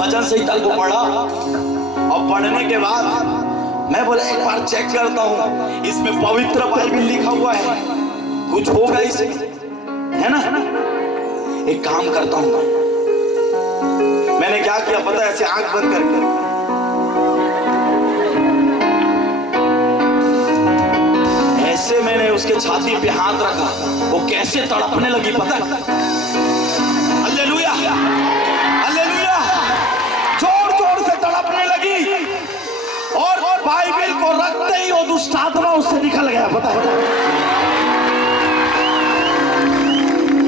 भजन संहिता को पढ़ा और पढ़ने के बाद मैं बोला एक बार चेक करता हूँ इसमें पवित्र बाइबल लिखा हुआ है, कुछ होगा इसमें, है ना? एक काम करता हूँ मैंने क्या किया पता है, ऐसे आंख बंद करके ऐसे मैंने उसके छाती पे हाथ रखा, वो कैसे तड़पने लगी पता है? हालेलुया हालेलुया, जोर जोर से तड़पने लगी और बाइबल को रखते ही वो दुष्ट आत्मा उससे निकल गया, पता है?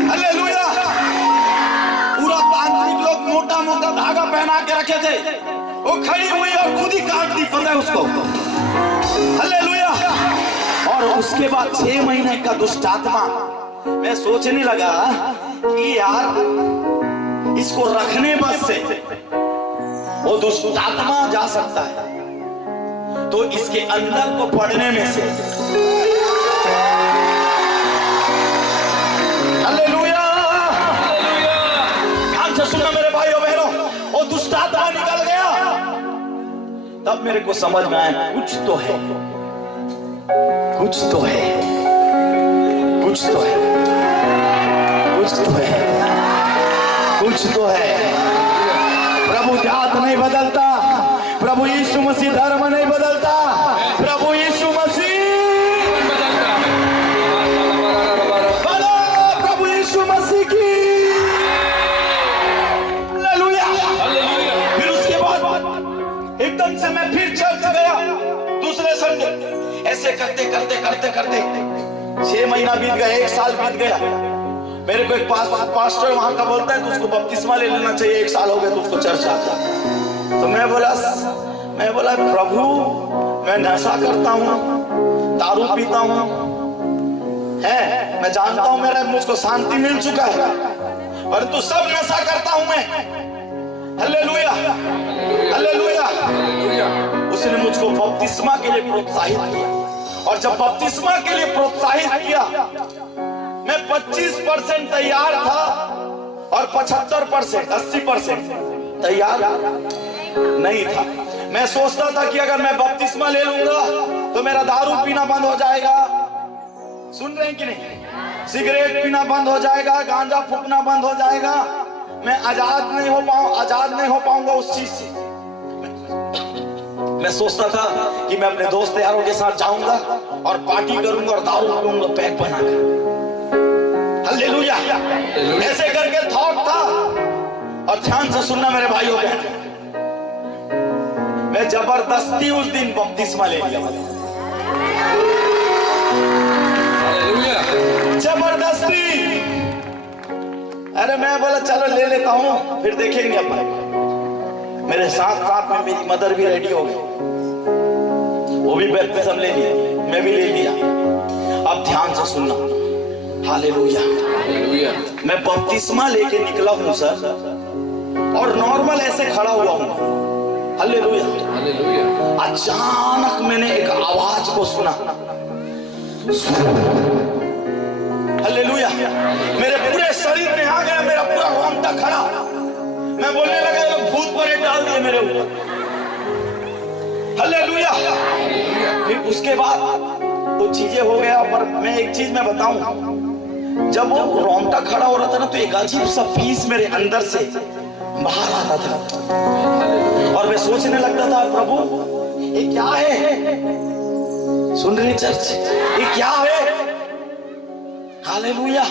हालेलुया। पूरा तांत्रिक लोग मोटा मोटा धागा पहना के रखे थे, वो खड़ी हुई और खुद ही काट दी, पता है उसको? हालेलुया। और उसके बाद 6 महीने का दुष्ट आत्मा, मैं सोचने लगा कि यार इसको रखने बस से वो दुष्ट आत्मा जा सकता है, तो इसके अंदर को पढ़ने में से हालेलुया ध्यान से सुनना मेरे भाइयों बहनों, वो दुष्ट आत्मा निकल गया। तब मेरे को समझ में आया कुछ तो है, कुछ तो है, कुछ तो है, कुछ तो है, कुछ तो है। प्रभु जात नहीं बदलता, प्रभु यीशु मसीह धर्म नहीं बदलता, प्रभु यीशु मसीह बोलो प्रभु यीशु मसीह की हालेलुया। फिर उसके बाद एकदम से मैं फिर चर्च गया दूसरे संडे, ऐसे करते करते करते करते 6 महीना बीत गया, 1 साल बीत गया। मेरे को एक पास्टर वहां का बोलता है तो उसको बपतिस्मा ले लेना चाहिए, 1 साल हो गया तो उसको चर्च आता। तो मैं बोला प्रभु मैं नशा करता हूँ, दारू पीता हूँ, है मैं जानता हूँ मेरा मुझको शांति मिल चुका है, परंतु सब नशा करता हूँ मैं। Hallelujah hallelujah. उसने मुझको बपतिस्मा के लिए प्रोत्साहित किया, और जब बपतिस्मा के लिए प्रोत्साहित किया मैं 25% तैयार था और 75% 80% तैयार नहीं था। मैं सोचता था कि अगर मैं बपतिस्मा ले लूंगा तो मेरा दारू पीना बंद हो जाएगा, सुन रहे हैं कि नहीं? सिगरेट पीना बंद हो जाएगा, गांजा फूकना बंद हो जाएगा, मैं आजाद नहीं हो पाऊंगा उस चीज से। मैं सोचता था कि मैं अपने दोस्त यारों के साथ जाऊंगा और पार्टी करूंगा और दारू पीऊंगा पैक बनाकर। हालेलुया। ऐसे करके थॉट था। और ध्यान से सुनना मेरे भाइयों बहन, मैं जबरदस्ती उस दिन बपतिस्मा ले लिया, जबरदस्ती। अरे मैं बोला चलो ले लेता हूं फिर देखेंगे अपन। मेरे साथ साथ में मेरी मदर भी रेडी हो गई, वो भी बैप्टिज्म ले लिया, मैं भी ले लिया। अब ध्यान से सुनना, हालेलुया। मैं बपतिस्मा लेके निकला हूं सर, और नॉर्मल ऐसे खड़ा हुआ हूं, हालेलुया। अचानक मैंने एक आवाज को सुना, हालेलुया। मेरे पूरे शरीर में आ गया, मेरा पूरा रोंगटा खड़ा। मैं बोलने लगा ये भूत परे डाल दिए मेरे ऊपर, हालेलुया। फिर उसके बाद वो चीजें हो गया। पर मैं एक चीज मैं बताऊं, जब वो रोंगटा खड़ा हो रहा था ना तो एक अजीब सा पीस मेरे अंदर से बाहर आता था, और मैं सोचने लगता था प्रभु ये क्या है? सुन रही चर्च, ये क्या है? हालेलुया।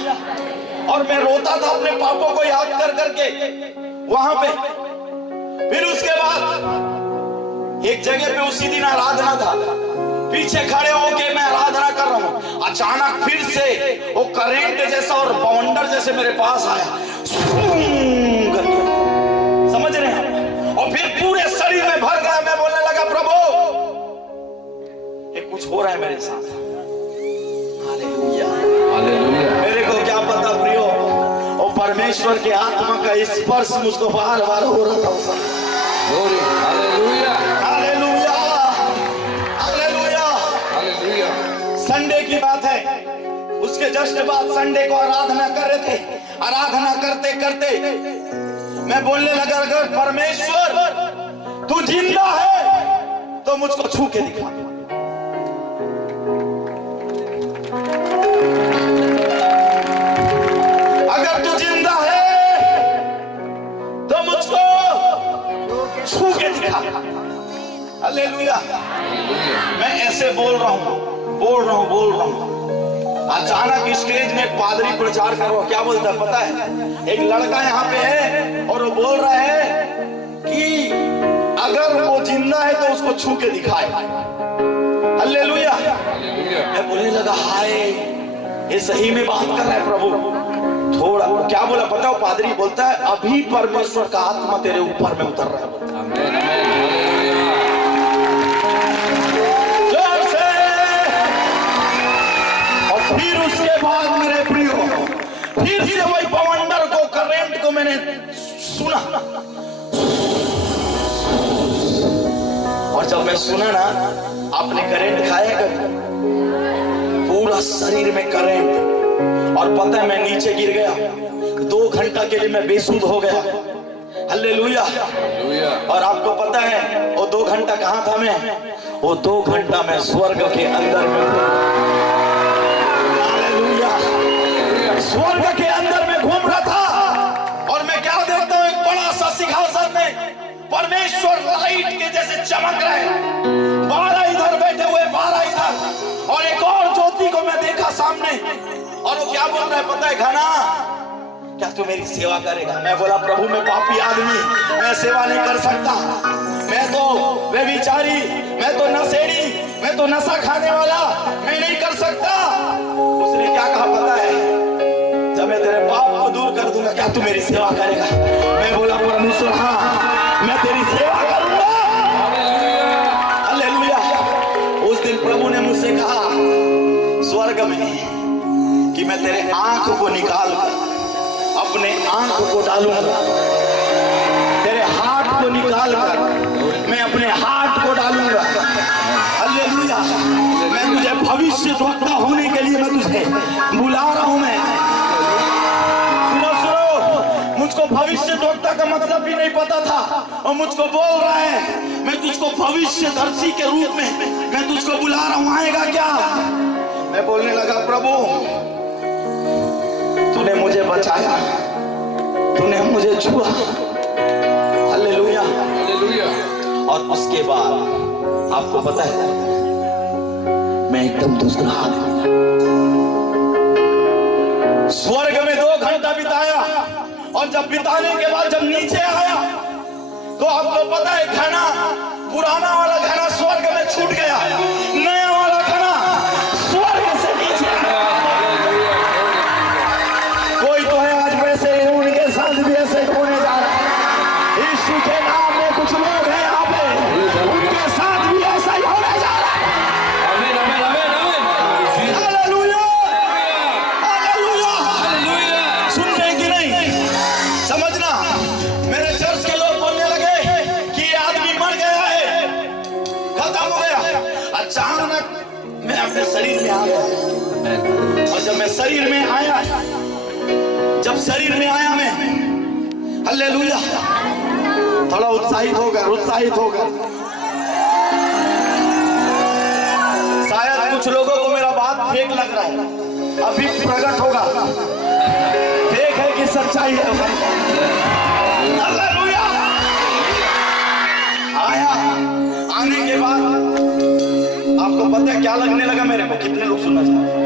और मैं रोता था अपने पापों को याद कर करके वहां पे। फिर उसके बाद एक जगह पे उसी दिन आराधना था, पीछे खड़े होके मैं आराधना कर रहा हूं, अचानक फिर से वो करंट जैसा और बवंडर जैसे मेरे पास आया, समझ रहे हैं? और फिर पूरे शरीर में भर गया। मैं बोलने लगा प्रभु ये कुछ हो रहा है मेरे साथ। Hallelujah hallelujah. मेरे को क्या पता प्रियो, वो परमेश्वर के आत्मा का स्पर्श मुझको बार बार हो रहा था। Hallelujah hallelujah hallelujah hallelujah. Sunday की बात है, उसके जस्ट बाद संडे को आराधना कर रहे थे। आराधना करते करते मैं बोलने लगा, अगर परमेश्वर तू जिंदा है तो मुझको छू के दिखा। अगर तू जिंदा है तो मुझको छू के दिखा। हालेलुया। मैं ऐसे बोल रहा हूं। अचानक स्टेज में एक पादरी प्रचार कर रहा, क्या बोलता है पता है? एक लड़का यहाँ पे है और वो बोल रहा है कि अगर वो जिंदा है तो उसको छू के दिखाए। हालेलुया। मैं बोलने लगा, हाय ये सही में बात कर रहा है प्रभु। थोड़ा क्या बोला पता हो? पादरी बोलता है, अभी परमेश्वर का आत्मा तेरे ऊपर में उतर रहा है। फिर उसके बाद मेरे प्रियो, फिर से वही बवंडर को, करंट को मैंने सुना। और जब मैं सुना ना, आपने करंट खाया कभी? पूरा शरीर में करंट। और पता है मैं नीचे गिर गया, 2 घंटा के लिए मैं बेसुध हो गया। हालेलुया। और आपको पता है वो 2 घंटा कहाँ था? मैं वो 2 घंटा मैं स्वर्ग के अंदर में, स्वर्ग के अंदर में घूम रहा था। और मैं क्या देखता हूँ, एक बड़ा सा सिंहासन में परमेश्वर लाइट के जैसे चमक रहे। 12 इधर बैठे हुए, 12 इधर, और एक और ज्योति को मैं देखा सामने। और वो क्या बोल रहा है पता है? घना, क्या तू मेरी सेवा करेगा? मैं बोला, प्रभु मैं पापी आदमी, मैं सेवा नहीं कर सकता। मैं तो व्यभिचारी, मैं तो नशेड़ी, मैं तो नशा खाने वाला, मैं नहीं कर सकता। उसने क्या कहा पता है? जब मैं तेरे पाप को दूर कर दूंगा, क्या तू मेरी सेवा करेगा? मैं बोला, परमेश्वर हाँ, मैं तेरी सेवा करूंगा। हालेलुया। उस दिन प्रभु ने मुझसे कहा स्वर्ग में कि मैं तेरे आंख को निकाल अपने आंख को डालूंगा, तेरे हाथ को निकाल कर मैं अपने हाथ को डालूंगा। हालेलुया। मैं तुझे भविष्य वक्ता होने के लिए मैं तुझे बुला रहा हूं। मैं सुनो, मुझको भविष्य वक्ता का मतलब भी नहीं पता था, और मुझको बोल रहा है मैं तुझको भविष्यदर्शी के रूप में मैं तुझको बुला रहा हूं, आएगा क्या? मैं बोलने लगा, प्रभु तूने मुझे बचाया, तूने मुझे छुआ। हालेलुया। और उसके बाद आपको पता है मैं एकदम दूसरा आदमी था। स्वर्ग में 2 घंटा बिताया, और जब बिताने के बाद जब नीचे आया तो आपको पता है घना, पुराना वाला घना स्वर्ग में छूट गया, नया वाला घना स्वर्ग से नीचे आया। कोई तो है आज वैसे ही उनके साथ भी ऐसे होने जा रहा है। यीशु के नाम में कुछ लोग हैं यहाँ पे, उनके साथ भी ऐसा ही होने जा रहा है। Hallelujah, hallelujah. सुन रहे कि नहीं? समझना, मेरे चर्च के लोग बोलने लगे कि ये आदमी मर गया है, खत्म हो गया। अचानक मैं अपने शरीर में आ गया, और जब मैं शरीर में आया, जब शरीर में आया मैं, हालेलुया, थोड़ा उत्साहित होकर शायद कुछ लोगों को मेरा बात फेक लग रहा है, अभी प्रकट होगा फेक है कि सच्चाई है। हालेलुया। आया, आने के बाद आपको पता है क्या लगने लगा मेरे को? कितने लोग सुनना चाहते?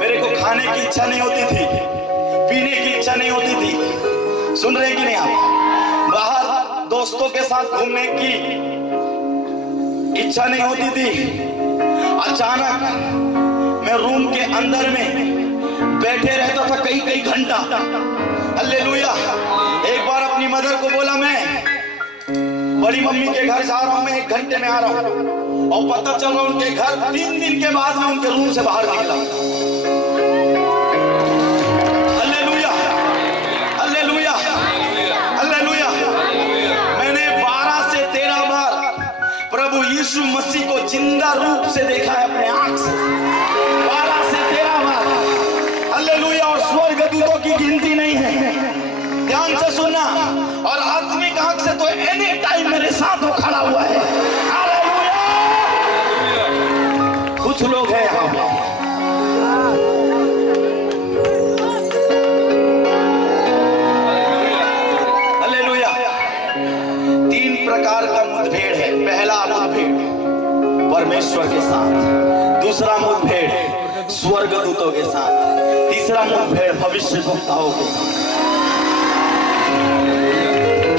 मेरे को खाने की इच्छा नहीं होती थी, पीने की इच्छा नहीं होती थी। सुन रहे कि नहीं आप? बाहर दोस्तों के साथ घूमने की इच्छा नहीं होती थी। अचानक मैं रूम के अंदर में बैठे रहता था कई घंटा। हालेलुया। एक बार अपनी मदर को बोला मैं बड़ी मम्मी के घर जा रहा हूं, मैं 1 घंटे में आ रहा हूं, और पता चला उनके घर 3 दिन के बाद मैं उनके रूम से बाहर निकला। Hallelujah, hallelujah, hallelujah. मैंने 12 से 13 बार प्रभु यीशु मसीह को जिंदा रूप से देखा है अपने आंख से, 12 से 13 बार। हालेलुया। और स्वर्गदूतों की गिनती नहीं है। स्वर्गदूतों के साथ, तीसरा मुठभेड़ भविष्यवक्ताओं के साथ।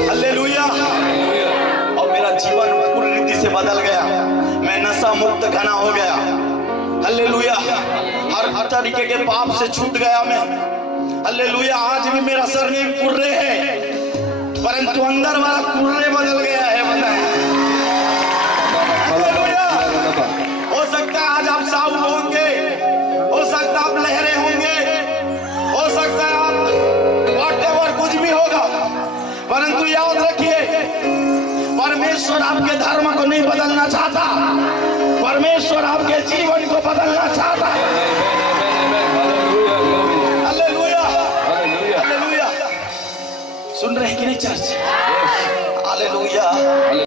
हालेलुया। और मेरा जीवन पूरी रीति से बदल गया, मैं नशा मुक्त घना हो गया। हालेलुया। हर तरीके के पाप से छूट गया मैं। हालेलुया। आज भी मेरा सरनेम कुर्रे है, परंतु अंदर वाला कुर्रे बदल गया है। हालेलुया। हो सकता है आज आप साउल होंगे, हो सकता है आप लहरे होंगे, हो सकता है आप व्हाटएवर कुछ भी होगा, परंतु याद रखिए परमेश्वर आपके धर्म को नहीं बदलना चाहता, परमेश्वर आपके जीवन को बदलना चाहता है। हालेलुया। हालेलुया। सुन रहे हैं कि नहीं चर्च? हालेलुया।